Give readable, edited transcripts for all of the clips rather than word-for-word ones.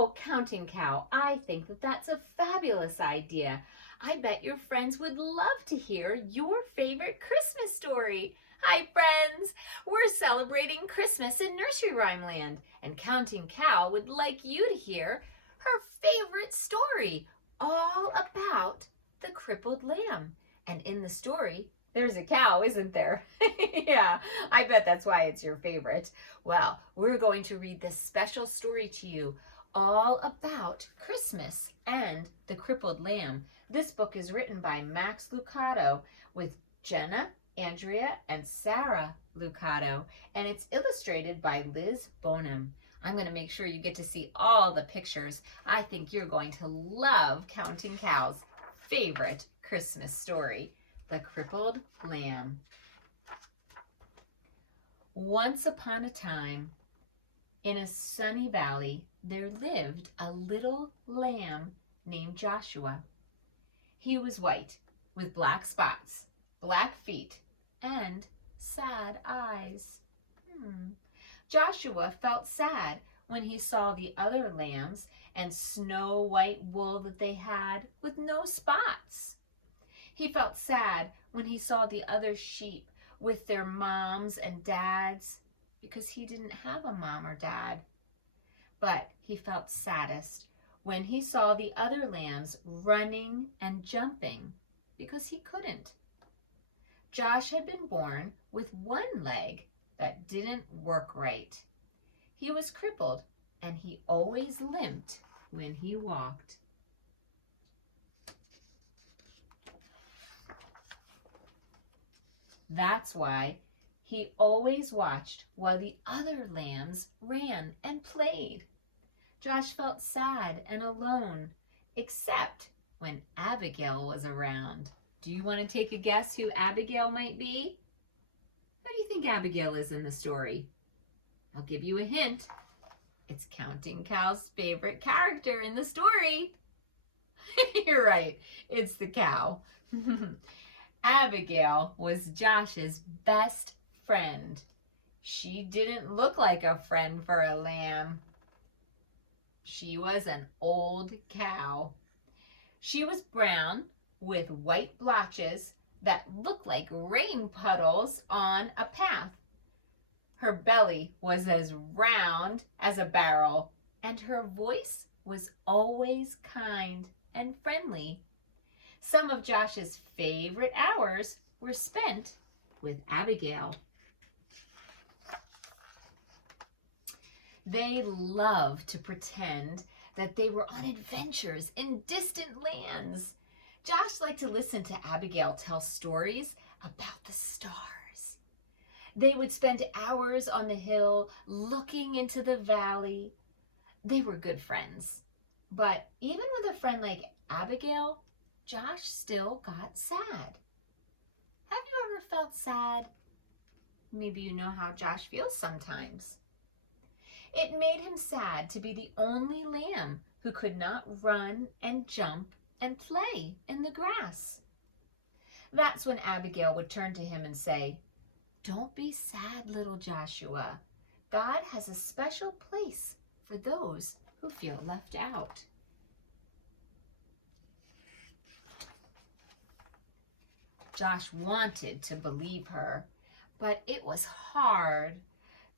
Oh, Counting Cow, I think that that's a fabulous idea. I bet your friends would love to hear your favorite Christmas story. Hi, friends! We're celebrating Christmas in Nursery Rhyme Land, and Counting Cow would like you to hear her favorite story, all about the crippled lamb. And in the story, there's a cow, isn't there? Yeah, I bet that's why it's your favorite. Well, we're going to read this special story to you all about Christmas and the crippled lamb. This book is written by Max Lucado with Jenna, Andrea, and Sarah Lucado, and it's illustrated by Liz Bonham. I'm going to make sure you get to see all the pictures. I think you're going to love Counting Cow's favorite Christmas story, The Crippled Lamb. Once upon a time, in a sunny valley, there lived a little lamb named Joshua. He was white, with black spots, black feet, and sad eyes. Joshua felt sad when he saw the other lambs and snow-white wool that they had with no spots. He felt sad when he saw the other sheep with their moms and dads, because he didn't have a mom or dad. But he felt saddest when he saw the other lambs running and jumping, because he couldn't. Josh had been born with one leg that didn't work right. He was crippled, and he always limped when he walked. That's why he always watched while the other lambs ran and played. Josh felt sad and alone, except when Abigail was around. Do you want to take a guess who Abigail might be? Who do you think Abigail is in the story? I'll give you a hint. It's Counting Cow's favorite character in the story. You're right, it's the cow. Abigail was Josh's best friend. She didn't look like a friend for a lamb. She was an old cow. She was brown with white blotches that looked like rain puddles on a path. Her belly was as round as a barrel, and her voice was always kind and friendly. Some of Josh's favorite hours were spent with Abigail. They loved to pretend that they were on adventures in distant lands. Josh liked to listen to Abigail tell stories about the stars. They would spend hours on the hill looking into the valley. They were good friends. But even with a friend like Abigail, Josh still got sad. Have you ever felt sad? Maybe you know how Josh feels sometimes. It made him sad to be the only lamb who could not run and jump and play in the grass. That's when Abigail would turn to him and say, "Don't be sad, little Joshua. God has a special place for those who feel left out." Josh wanted to believe her, but it was hard.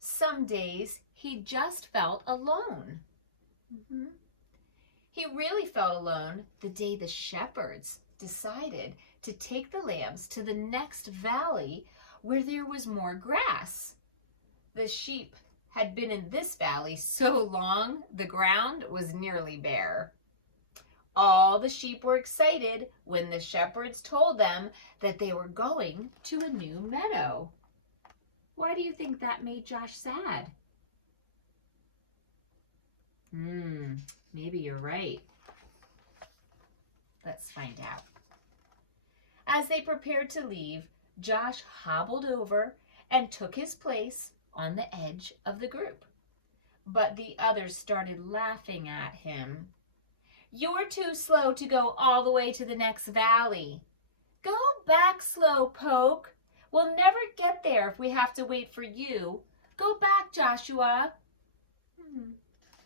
Some days he just felt alone. He really felt alone the day the shepherds decided to take the lambs to the next valley where there was more grass. The sheep had been in this valley so long the ground was nearly bare. All the sheep were excited when the shepherds told them that they were going to a new meadow. Why do you think that made Josh sad? Maybe you're right. Let's find out. As they prepared to leave, Josh hobbled over and took his place on the edge of the group. But the others started laughing at him. "You're too slow to go all the way to the next valley. Go back, Slowpoke. We'll never get there if we have to wait for you. Go back, Joshua."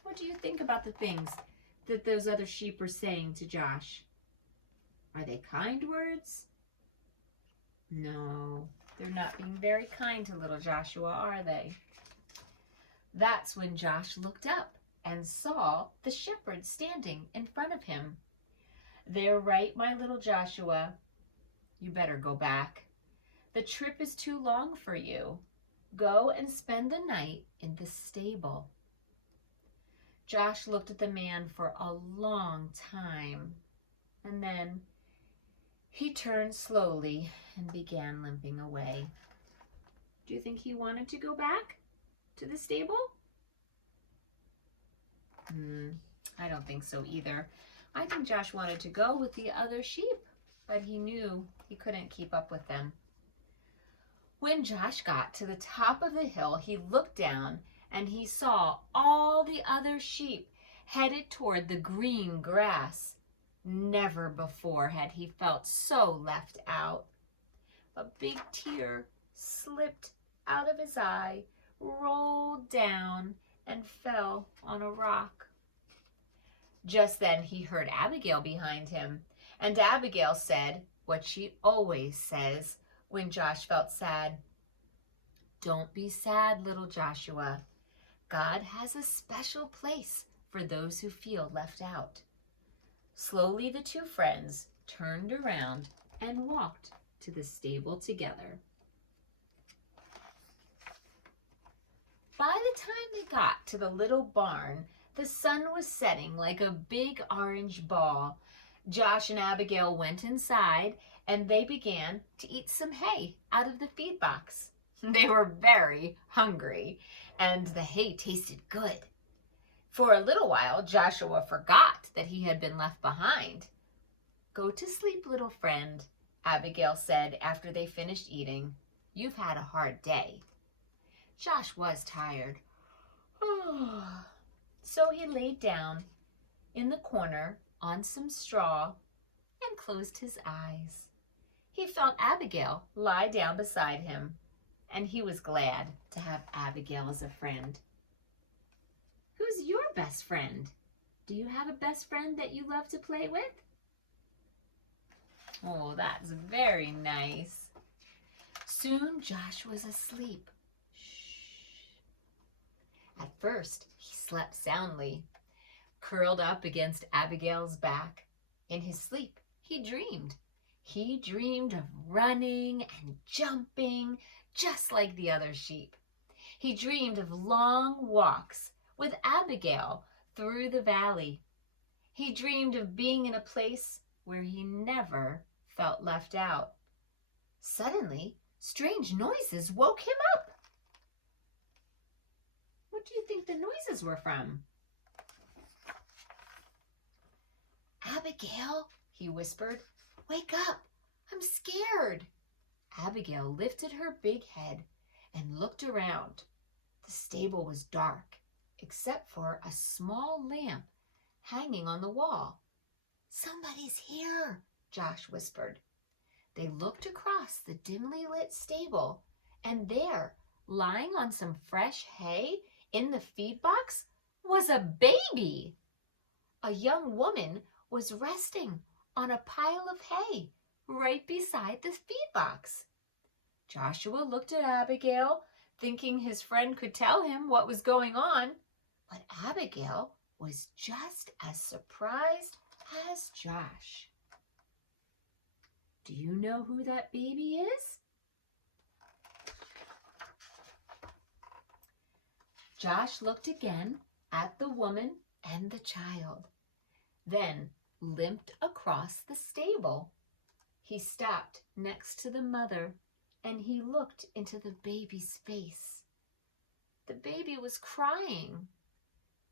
What do you think about the things that those other sheep are saying to Josh? Are they kind words? No, they're not being very kind to little Joshua, are they? That's when Josh looked up and saw the shepherd standing in front of him. "They're right, my little Joshua. You better go back. The trip is too long for you. Go and spend the night in the stable." Josh looked at the man for a long time, and then he turned slowly and began limping away. Do you think he wanted to go back to the stable? I don't think so either. I think Josh wanted to go with the other sheep, but he knew he couldn't keep up with them. When Josh got to the top of the hill, he looked down and he saw all the other sheep headed toward the green grass. Never before had he felt so left out. A big tear slipped out of his eye, rolled down, and fell on a rock. Just then he heard Abigail behind him, and Abigail said what she always says when Josh felt sad. "Don't be sad, little Joshua. God has a special place for those who feel left out." Slowly the two friends turned around and walked to the stable together. By the time they got to the little barn, the sun was setting like a big orange ball. Josh and Abigail went inside and they began to eat some hay out of the feed box. They were very hungry and the hay tasted good. For a little while, Joshua forgot that he had been left behind. "Go to sleep, little friend," Abigail said after they finished eating. "You've had a hard day." Josh was tired. So he laid down in the corner on some straw and closed his eyes. He felt Abigail lie down beside him, and he was glad to have Abigail as a friend. Who's your best friend? Do you have a best friend that you love to play with? Oh, that's very nice. Soon Josh was asleep. At first, he slept soundly, curled up against Abigail's back. In his sleep, he dreamed. He dreamed of running and jumping, just like the other sheep. He dreamed of long walks with Abigail through the valley. He dreamed of being in a place where he never felt left out. Suddenly, strange noises woke him up. What do you think the noises were from? "Abigail," he whispered, "wake up. I'm scared." Abigail lifted her big head and looked around. The stable was dark, except for a small lamp hanging on the wall. "Somebody's here," Josh whispered. They looked across the dimly lit stable, and there, lying on some fresh hay in the feed box, was a baby. A young woman was resting on a pile of hay right beside the feed box. Joshua looked at Abigail, thinking his friend could tell him what was going on, but Abigail was just as surprised as Josh. Do you know who that baby is? Josh looked again at the woman and the child, then limped across the stable. He stopped next to the mother and he looked into the baby's face. The baby was crying.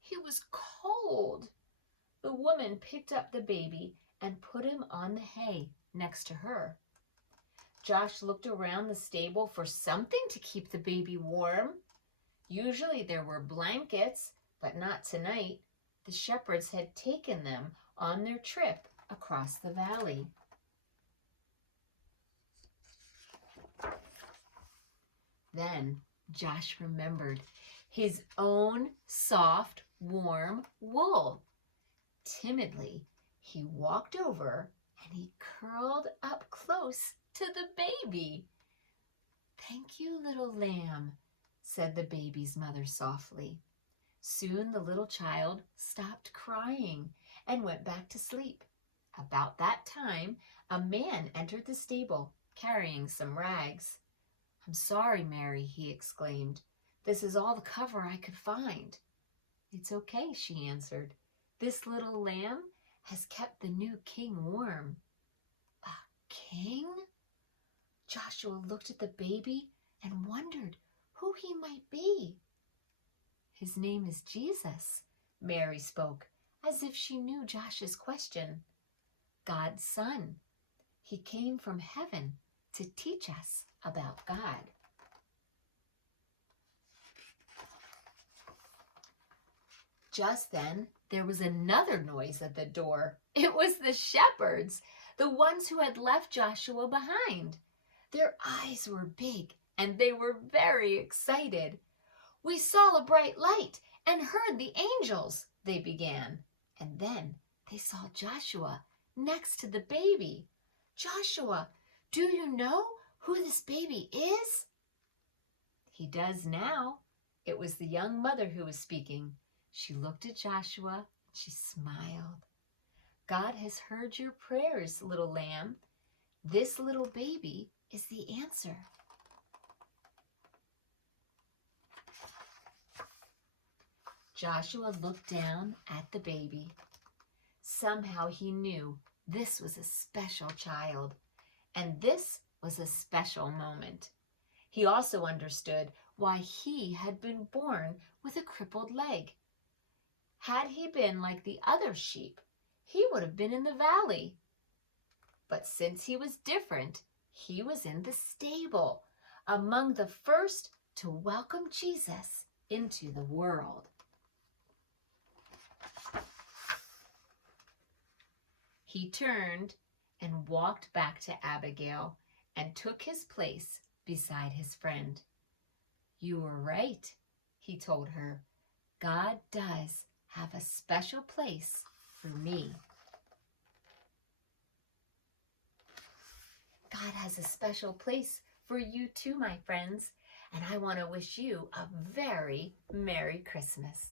He was cold. The woman picked up the baby and put him on the hay next to her. Josh looked around the stable for something to keep the baby warm. Usually there were blankets, but not tonight. The shepherds had taken them on their trip across the valley. Then Josh remembered his own soft, warm wool. Timidly, he walked over and he curled up close to the baby. "Thank you, little lamb," said the baby's mother softly. Soon the little child stopped crying and went back to sleep. About that time, a man entered the stable carrying some rags. "I'm sorry, Mary," he exclaimed. "This is all the cover I could find." "It's okay," she answered. "This little lamb has kept the new king warm." "A king?" Joshua looked at the baby and wondered who he might be. "His name is Jesus," Mary spoke, as if she knew Josh's question. "God's son. He came from heaven to teach us about God." Just then, there was another noise at the door. It was the shepherds, the ones who had left Joshua behind. Their eyes were big and they were very excited. "We saw a bright light and heard the angels," they began. And then they saw Joshua next to the baby. "Joshua, do you know who this baby is?" He does now. It was the young mother who was speaking. She looked at Joshua and she smiled. "God has heard your prayers, little lamb. This little baby is the answer." Joshua looked down at the baby. Somehow he knew this was a special child, and this was a special moment. He also understood why he had been born with a crippled leg. Had he been like the other sheep, he would have been in the valley. But since he was different, he was in the stable, among the first to welcome Jesus into the world. He turned and walked back to Abigail and took his place beside his friend. "You were right," he told her. "God does have a special place for me." God has a special place for you too, my friends, and I want to wish you a very Merry Christmas.